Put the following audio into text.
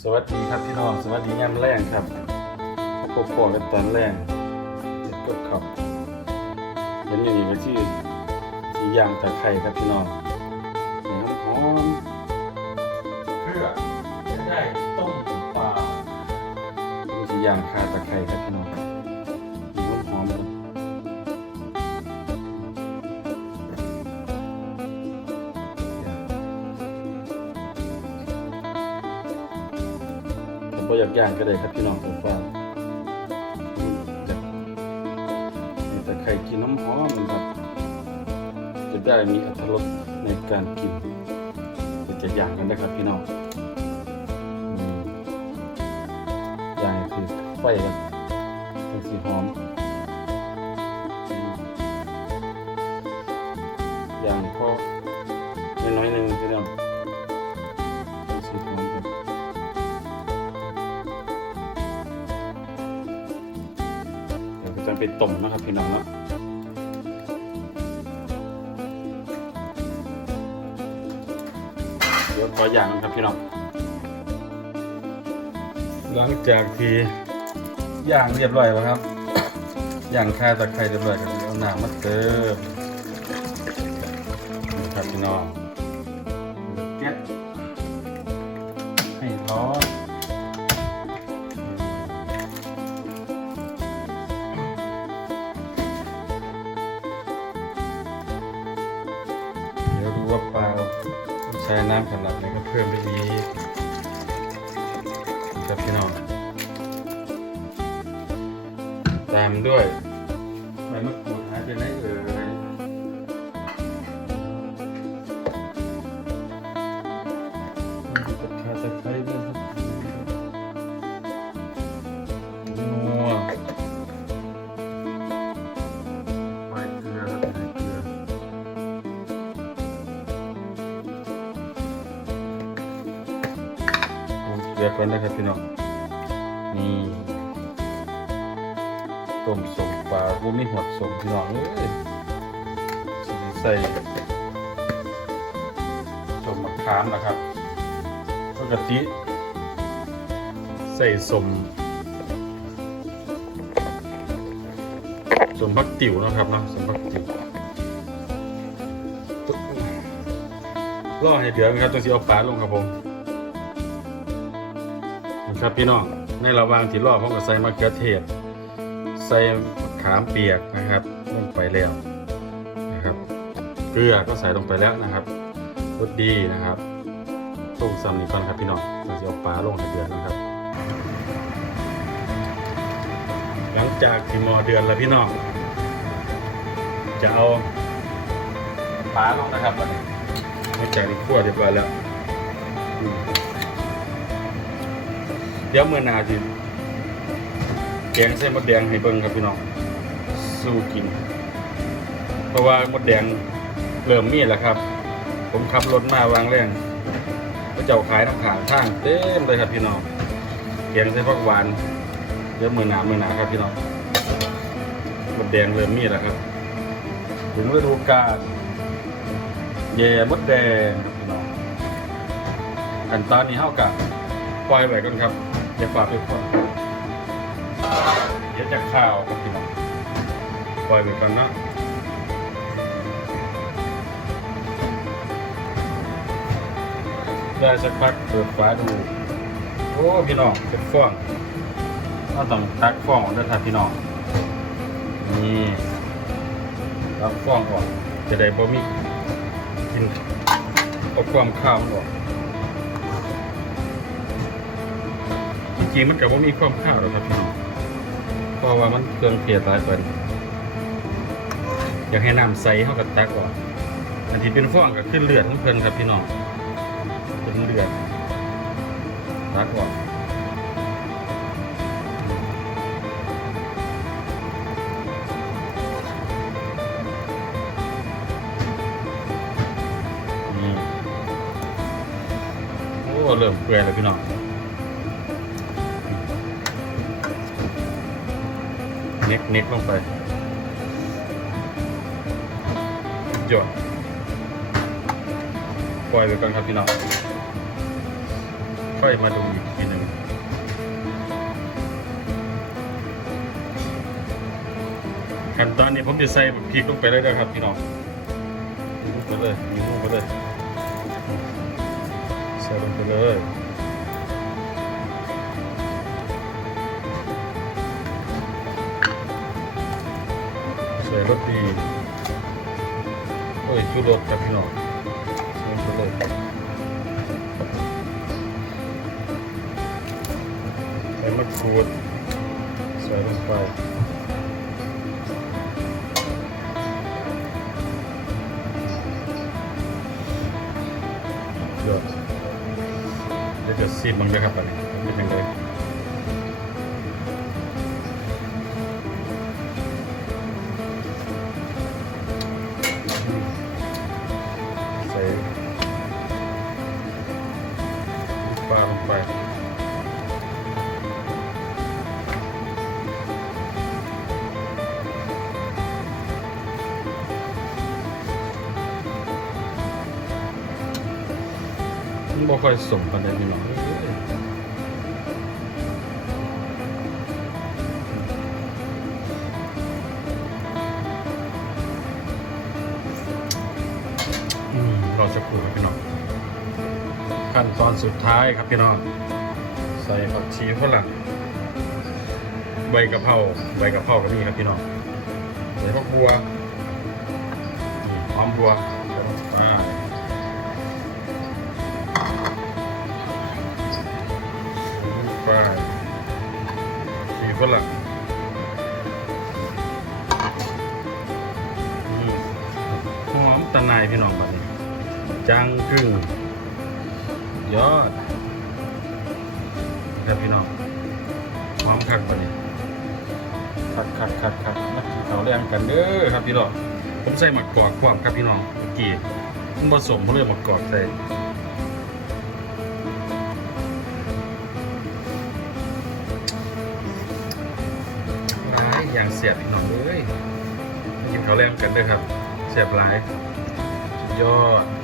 สวัสดีครับพี่น้องสวัสดียามแรงครับพบกันกันตอนแรงเจ็ดกับขับเห็นอย่างนี้ก็ชื่อสีย่างตะไคร้ครับพี่น้องเหนียวหอมเพื่อจะได้ต้มปลาดูสีย่างคาตะไคร้ครับพี่น้อง ผมก็อยากย่างก็ได้ครับพี่น้องผมว่าอยาให้ตะไคร้กินน้ำหอมมันครับจะได้มีอรรถรสในการกินจะย่างกันนะครับพี่น้องอย่างคือไฟกันเป็นสีหอมอย่างพอน้อยหนึ่งพี่น้อง ก็จะไปต้มนะครับพี่น้องเนาะเดี๋ยวขออย่างนะครับพี่น้อง หลังจากที่ย่างเรียบร้อยแล้วครับ ย่างคาตะไคร้เรียบร้อยกันเอาน้ำมาเติมครับพี่น้อง วดูว่าปลาใช้น้ำสำหรับในก็เพิ่มได้ดีกครับพี่น้องตามด้วยใบมะกรูด ลือก่อนนะครับพี่น้องนี่ต้มสมปลาบุมีหดสมพี่น้องเอ้ยใส่สมมะขามนะครับปกติใส่สมสมพักติ๋วนะครับนะสมพักติ๋วรอให้เดือดนะครับต้องสิเอาปลาลงครับผม ครับพี่น้องในระหว่างที่รอผมก็ใส่มะเขือเทศ ใส่ขามเปียกนะครับลงไปแล้วนะครับ เกลือก็ใส่ลงไปแล้วนะครับรสดีนะครับต้มซ้ำนี่ก่อนครับพี่น้องเราจะเอาปลาลงให้เดือดนะครับ หลังจากที่หมอเดือนแล้วพี่น้องจะเอาปลาลงนะครับวันนี้ไม่จากที่คั่วเรียบร้อยแล้ว เดี๋ยวเมื่อหนาทีแกงใส่มดแดงให้เบิ่งครับพี่น้องสู้กิน เพราะว่ามดแดงเริ่มมีแล้วครับ ผมขับรถมาวางแรงพระเจ้าขายน้ำขางทางเต็มเลยครับพี่น้องแกงใส่ผักหวานเดี๋ยวมือหนามือหนาครับพี่น้องมดแดงเริ่มมีแล้วครับ ถึงฤดูกาลแย่มดแดงครับพี่น้องขั้นตอนนี้เท่ากับปล่อยไว้ก่อนครับ อย่าฝากไปก่อนเดี๋ยวจะข้าวพี่น้องปล่อยไปก่อนนะได้สักพักเปิดฟ้าดู โอ้พี่น้องเป็นฟองเราต้องตักฟองออกด้วยครับพี่น้องนี่ตักฟองออกจะได้บ่มีกินเอาความข้าวออก จริงๆมันกับว่ามีความข้าวหรอกครับพี่น้องเพราะว่ามันเครื่องเทศหลายตัวอยากให้น้ำใสเข้ากับตักก่อนอันที่เป็นฟองก็ขึ้นเลือดของเพลินครับพี่น้องเป็นเลือดตักก่อนนี่โอ้เริ่มเปื่อยแล้วพี่น้อง เน็กเน็กลงไปหยดปล่อยไปก่อนครับพี่น้องค่อยมาดูอีกทีหนึ่งขั้นตอนนี้ผมจะใส่พริกลงไปเลยนะครับพี่น้องลงไปเลยยิงลงไปเลยใส่ลงไปเลย ใส่รสดี โอ้ยชูรสครับพี่น้องใส่ลงไปเลยใส่มะกรูดใส่ลงไปเดี๋ยวเสียวจะซีดมันด้วยครับอันนี้เป็นยังไง ไปมันบ่ค่อยสมกันได้พี่น้องเรอสักครู่ครับพี่น้อง ขั้นตอนสุดท้ายครับพี่น้อง ใส่ผักชีฝรั่งใบกะเพราใบกะเพราก็มีครับพี่น้องใส่ผักบัวหอมบัวใส่ลงไปลงไปชีฝรั่งหอมตะไนายพี่น้องแบบนี้จังกึ่ง ยอดครับพี่น้องพร้อมคักปะนี่คักคักคักคักมากินข้าวแรงกันเด้อครับพี่น้องผมใส่หมักกอกความครับพี่น้องเมื่อกี้มันผสมเขาเรียกหมักกอกใส่หลายอย่างเสียบพี่น้องเอ้ยกินข้าวแรงกันเด้อครับ เสียบหลายสุดยอด